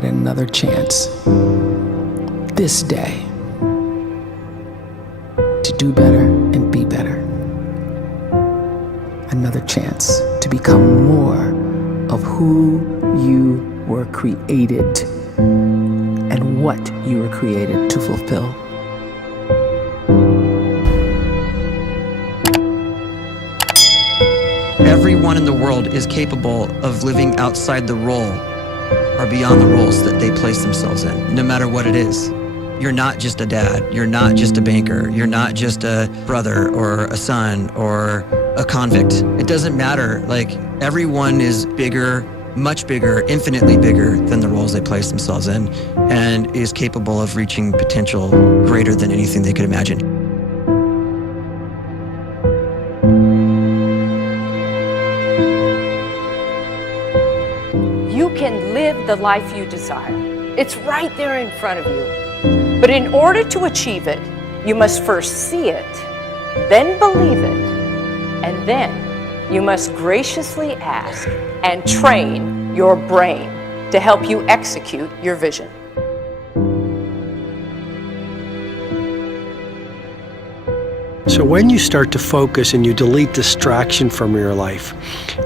get another chance this day to do better and be better. Another chance to become more of who you were created and what you were created to fulfill. Everyone in the world is capable of living outside the role or beyond the roles that they place themselves in, no matter what it is. You're not just a dad, you're not just a banker, you're not just a brother or a son or a convict. It doesn't matter. Like, everyone is bigger, much bigger, infinitely bigger than the roles they place themselves in, and is capable of reaching potential greater than anything they could imagine. You can live the life you desire. It's right there in front of you. But in order to achieve it, you must first see it, then believe it, and then you must graciously ask and train your brain to help you execute your vision. So when you start to focus and you delete distraction from your life,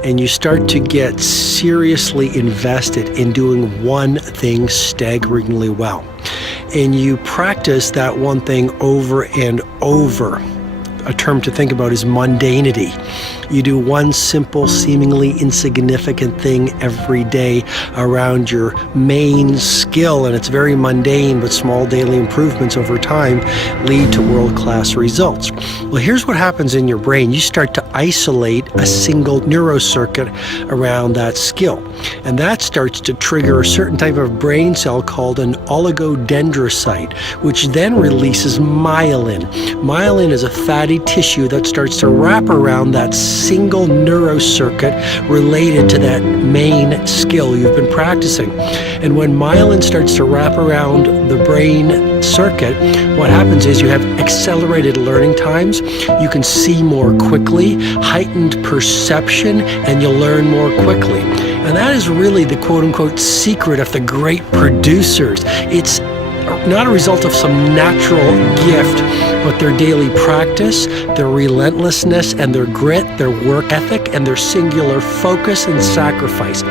and you start to get seriously invested in doing one thing staggeringly well, and you practice that one thing over and over, a term to think about is mundanity. You do one simple, seemingly insignificant thing every day around your main skill, and it's very mundane, but small daily improvements over time lead to world-class results. Well, here's what happens in your brain. You start to isolate a single neurocircuit around that skill, and that starts to trigger a certain type of brain cell called an oligodendrocyte, which then releases myelin. Myelin is a fatty tissue that starts to wrap around that single neurocircuit related to that main skill you've been practicing. And when myelin starts to wrap around the brain circuit, what happens is you have accelerated learning times, you can see more quickly, heightened perception, and you'll learn more quickly. And that is really the quote-unquote secret of the great producers. It's not a result of some natural gift, but their daily practice, their relentlessness and their grit, their work ethic, and their singular focus and sacrifice.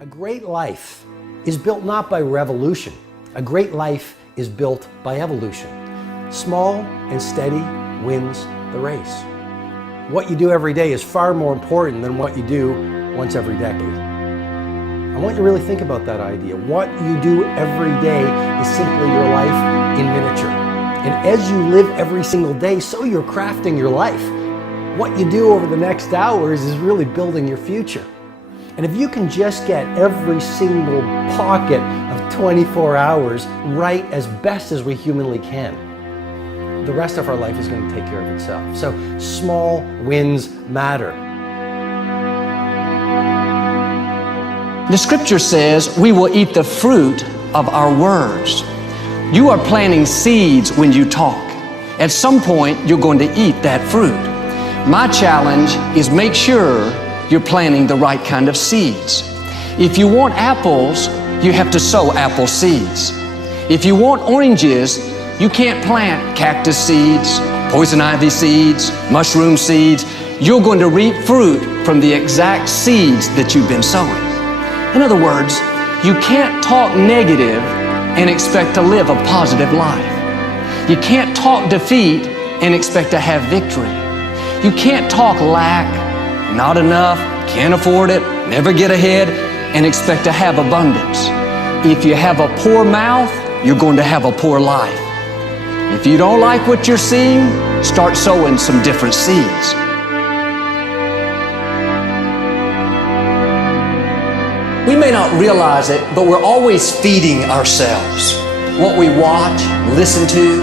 A great life is built not by revolution. A great life is built by evolution. Small and steady wins the race. What you do every day is far more important than what you do once every decade. I want you to really think about that idea. What you do every day is simply your life in miniature. And as you live every single day, so you're crafting your life. What you do over the next hours is really building your future. And if you can just get every single pocket of 24 hours right as best as we humanly can, the rest of our life is going to take care of itself. So small wins matter. The scripture says we will eat the fruit of our words. You are planting seeds when you talk. At some point, you're going to eat that fruit. My challenge is make sure you're planting the right kind of seeds. If you want apples, you have to sow apple seeds. If you want oranges, you can't plant cactus seeds, poison ivy seeds, mushroom seeds. You're going to reap fruit from the exact seeds that you've been sowing. In other words, you can't talk negative and expect to live a positive life. You can't talk defeat and expect to have victory. You can't talk lack, not enough, can't afford it, never get ahead, and expect to have abundance. If you have a poor mouth, you're going to have a poor life. If you don't like what you're seeing, start sowing some different seeds. We may not realize it, but we're always feeding ourselves. What we watch, listen to,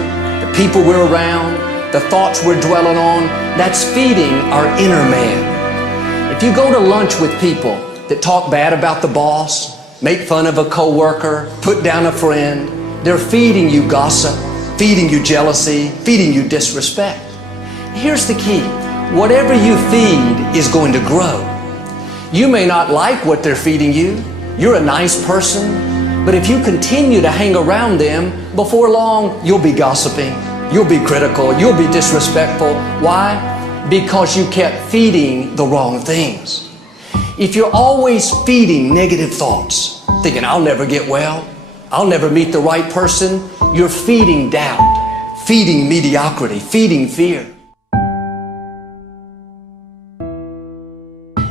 the people we're around, the thoughts we're dwelling on, that's feeding our inner man. If you go to lunch with people that talk bad about the boss, make fun of a coworker, put down a friend, They're feeding you gossip, feeding you jealousy, feeding you disrespect. Here's the key. Whatever you feed is going to grow. You may not like what they're feeding you. You're a nice person, but if you continue to hang around them, before long, you'll be gossiping, you'll be critical, you'll be disrespectful. Why? Because you kept feeding the wrong things. If you're always feeding negative thoughts, thinking, I'll never get well, I'll never meet the right person, you're feeding doubt, feeding mediocrity, feeding fear.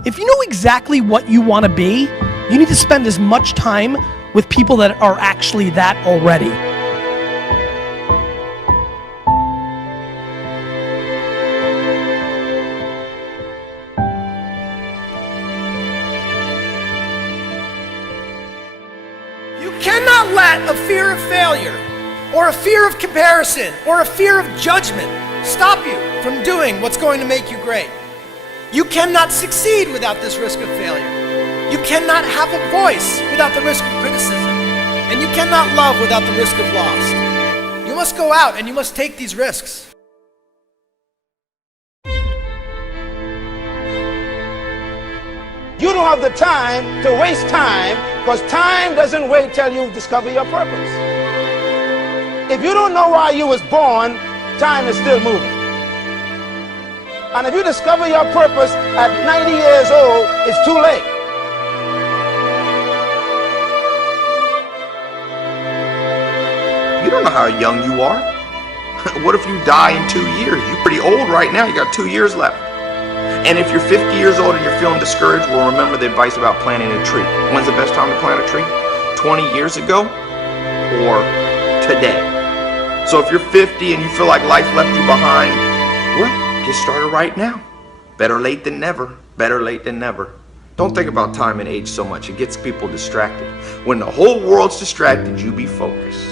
If you know exactly what you want to be, you need to spend as much time with people that are actually that already. You cannot let a fear of failure, or a fear of comparison, or a fear of judgment stop you from doing what's going to make you great. You cannot succeed without this risk of failure. You cannot have a voice without the risk of criticism. And you cannot love without the risk of loss. You must go out and you must take these risks. You don't have the time to waste time, because time doesn't wait till you discover your purpose. If you don't know why you was born, time is still moving. And if you discover your purpose at 90 years old, it's too late. You don't know how young you are. What if you die in 2 years? You're pretty old right now. You got 2 years left. And if you're 50 years old and you're feeling discouraged, well, remember the advice about planting a tree. When's the best time to plant a tree? 20 years ago or today? So if you're 50 and you feel like life left you behind, well, get started right now. Better late than never. Better late than never. Don't think about time and age so much. It gets people distracted. When the whole world's distracted, you be focused.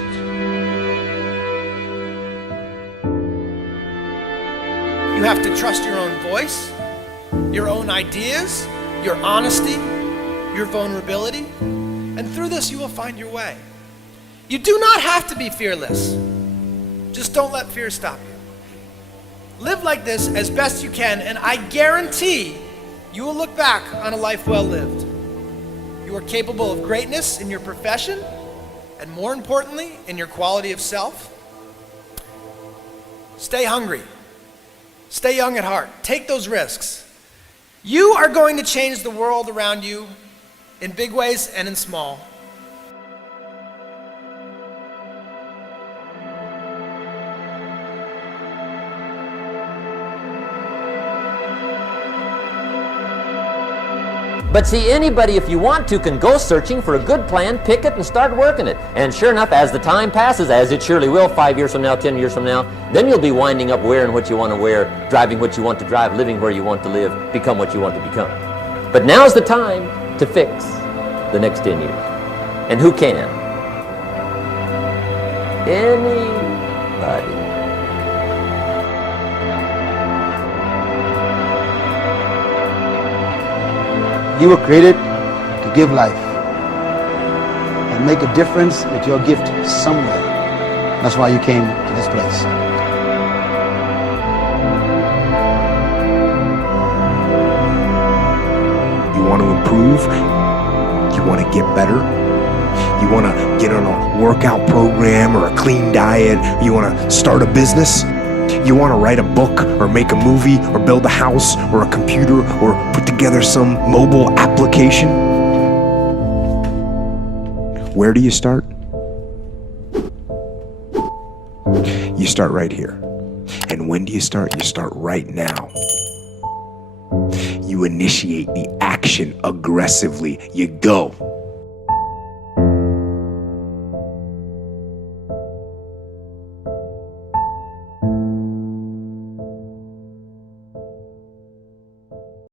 You have to trust your own voice, your own ideas, your honesty, your vulnerability, and through this you will find your way. You do not have to be fearless. Just don't let fear stop you. Live like this as best you can, and I guarantee you will look back on a life well lived. You are capable of greatness in your profession, and more importantly, in your quality of self. Stay hungry. Stay young at heart. Take those risks. You are going to change the world around you in big ways and in small. But see, anybody, if you want to, can go searching for a good plan, pick it, and start working it. And sure enough, as the time passes, as it surely will, 5 years from now, 10 years from now, then you'll be winding up wearing what you want to wear, driving what you want to drive, living where you want to live, become what you want to become. But now's the time to fix the next 10 years. And who can? Anybody. You were created to give life and make a difference with your gift somewhere. That's why you came to this place. You want to improve? You want to get better? You want to get on a workout program or a clean diet? You want to start a business? You want to write a book or make a movie or build a house or a computer or put together some mobile application? Where do you start? You start right here. And when do you start? You start right now. You initiate the action aggressively. You go.